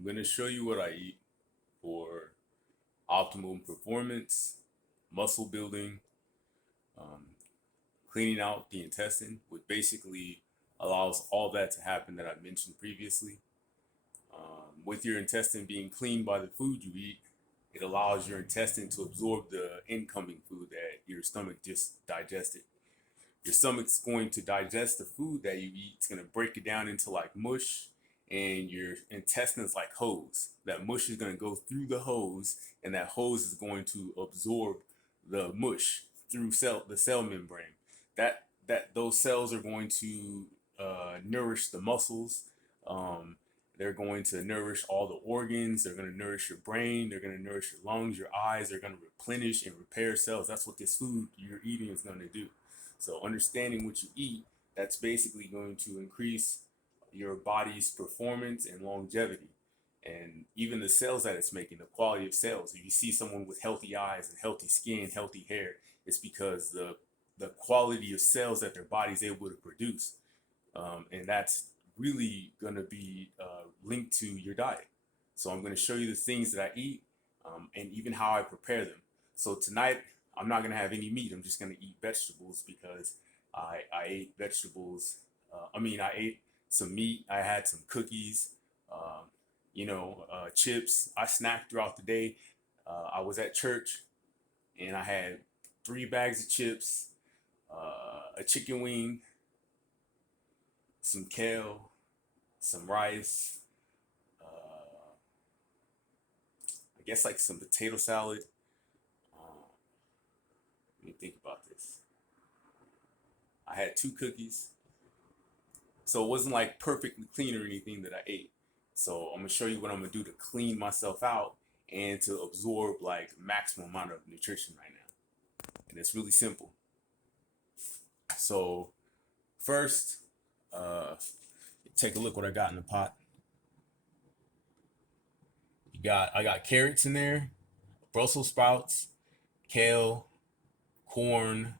I'm going to show you what I eat for optimum performance, muscle building, um, cleaning out the intestine, which basically allows all that to happen that I mentioned previously. With your intestine being cleaned by the food you eat, it allows your intestine to absorb the incoming food that your stomach just digested. Your stomach's going to digest the food that you eat. It's going to break it down into like mush, and your intestines like hose. That mush is going to go through the hose, and that hose is going to absorb the mush through the cell membrane. Those cells are going to nourish the muscles. Um, they're going to nourish all the organs. They're going to nourish your brain. They're going to nourish your lungs, your eyes. They're going to replenish and repair cells. That's what this food you're eating is going to do. So understanding what you eat, that's basically going to increase your body's performance and longevity. And even the cells that it's making, the quality of cells. If you see someone with healthy eyes and healthy skin, healthy hair, it's because the quality of cells that their body's able to produce. And that's really going to be linked to your diet. So I'm going to show you the things that I eat and even how I prepare them. So tonight, I'm not going to have any meat. I'm just going to eat vegetables because I ate vegetables. I ate some meat. I had some cookies, chips. I snacked throughout the day. I was at church and I had 3 bags of chips, a chicken wing, some kale, some rice, I guess like some potato salad. Let me think about this. I had 2 cookies. So it wasn't like perfectly clean or anything that I ate. So I'm gonna show you what I'm gonna do to clean myself out and to absorb like maximum amount of nutrition right now. And it's really simple. So first, uh, take a look what I got in the pot. I got carrots in there, Brussels sprouts, kale, corn,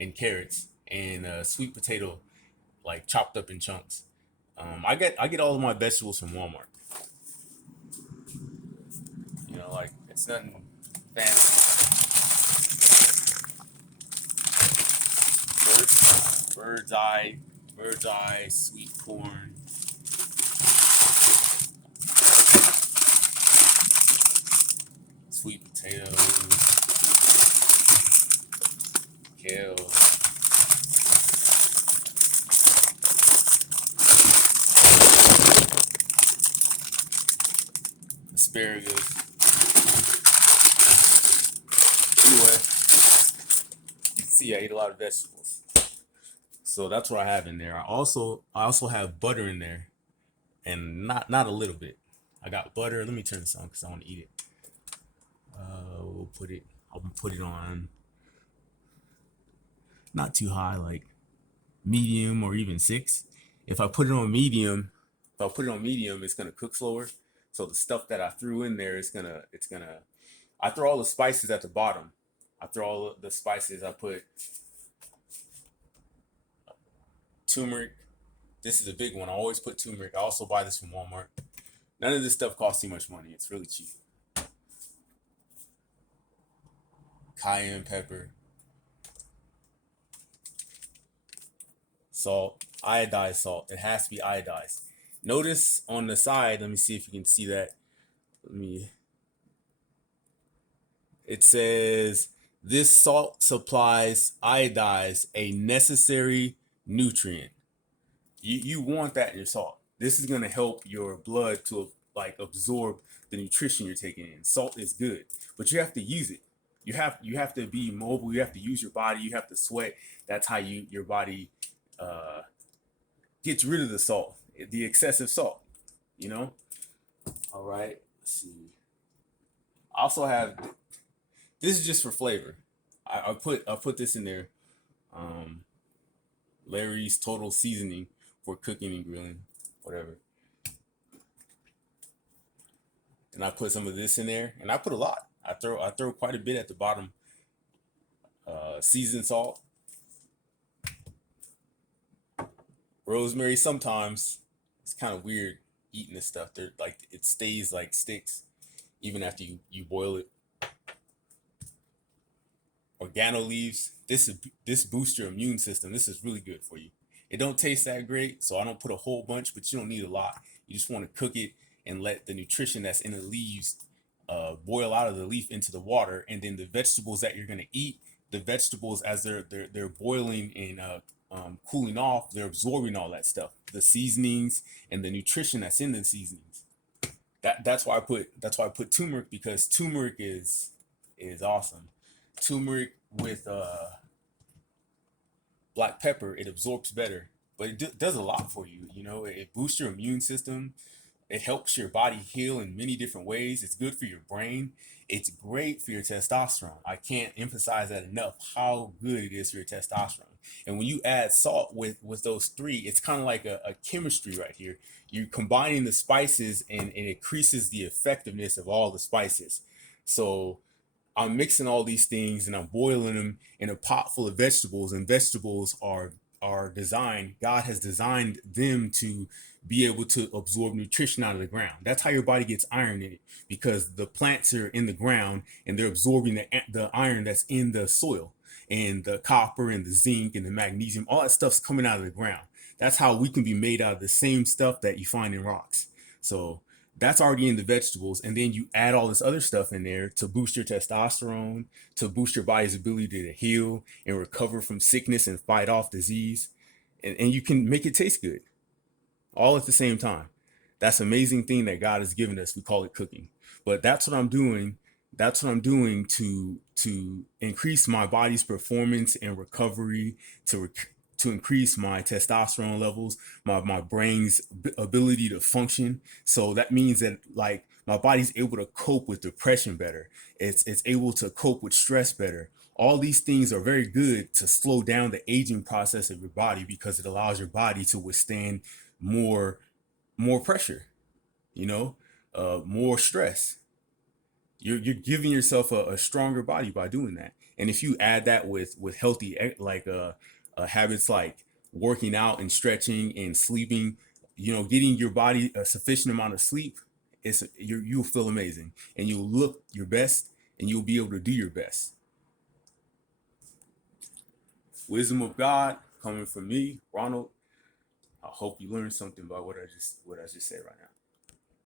and carrots, and sweet potato, like chopped up in chunks. I get all of my vegetables from Walmart. Like it's nothing fancy. Bird's eye, bird's eye, sweet corn, sweet potatoes, kale, asparagus. Anyway, you can see I eat a lot of vegetables. So that's what I have in there. I also have butter in there, and not a little bit. I got butter. Let me turn this on because I want to eat it. We'll put it. I'll put it on not too high, like medium or even 6. If I put it on medium, it's gonna cook slower. So the stuff that I threw in there is gonna. I throw all the spices at the bottom. I throw all the spices. I put turmeric. This is a big one. I always put turmeric. I also buy this from Walmart. None of this stuff costs too much money. It's really cheap. Cayenne pepper, salt, iodized salt. It has to be iodized. Notice on the side, let me see if you can see that. It says this salt supplies iodized, a necessary nutrient. You want that in your salt. This is gonna help your blood to like absorb the nutrition you're taking in. Salt is good, but you have to use it. You have to be mobile. You have to use your body. You have to sweat. That's how your body uh, gets rid of the salt, the excessive salt. You know. All right. Let's see. I also have this is just for flavor. I put this in there. Um, Larry's Total Seasoning for cooking and grilling, whatever. And I put some of this in there, and I put a lot. I throw quite a bit at the bottom. Seasoned salt, rosemary. Sometimes it's kind of weird eating this stuff. They're like, it stays like sticks even after you boil it. Organo leaves. This boosts your immune system. This is really good for you. It don't taste that great, so I don't put a whole bunch, but you don't need a lot. You just want to cook it and let the nutrition that's in the leaves boil out of the leaf into the water, and then the vegetables that you're gonna eat, the vegetables as they're boiling and cooling off, they're absorbing all that stuff, the seasonings and the nutrition that's in the seasonings. That's why I put turmeric, because turmeric is awesome. Turmeric with black pepper, it absorbs better, but it does a lot for you. You know, it boosts your immune system. It helps your body heal in many different ways. It's good for your brain. It's great for your testosterone. I can't emphasize that enough, how good it is for your testosterone. And when you add salt with those three, it's kind of like a chemistry right here. You're combining the spices, and it increases the effectiveness of all the spices. So I'm mixing all these things and I'm boiling them in a pot full of vegetables, and vegetables are designed, God has designed them to be able to absorb nutrition out of the ground. That's how your body gets iron in it, because the plants are in the ground and they're absorbing the iron that's in the soil, and the copper and the zinc and the magnesium, all that stuff's coming out of the ground. That's how we can be made out of the same stuff that you find in rocks. So that's already in the vegetables, and then you add all this other stuff in there to boost your testosterone, to boost your body's ability to heal and recover from sickness and fight off disease, and you can make it taste good all at the same time. That's an amazing thing that God has given us. We call it cooking. But that's what I'm doing. That's what I'm doing to increase my body's performance and recovery, to increase my testosterone levels, my brain's ability to function. So that means that, like, my body's able to cope with depression better. It's able to cope with stress better. All these things are very good to slow down the aging process of your body, because it allows your body to withstand more more pressure, you know, more stress. You're giving yourself a stronger body by doing that. And if you add that with healthy habits like working out and stretching and sleeping, you know, getting your body a sufficient amount of sleep, you'll feel amazing, and you'll look your best, and you'll be able to do your best. Wisdom of God coming from me, Ronald. I hope you learned something about what I just said right now.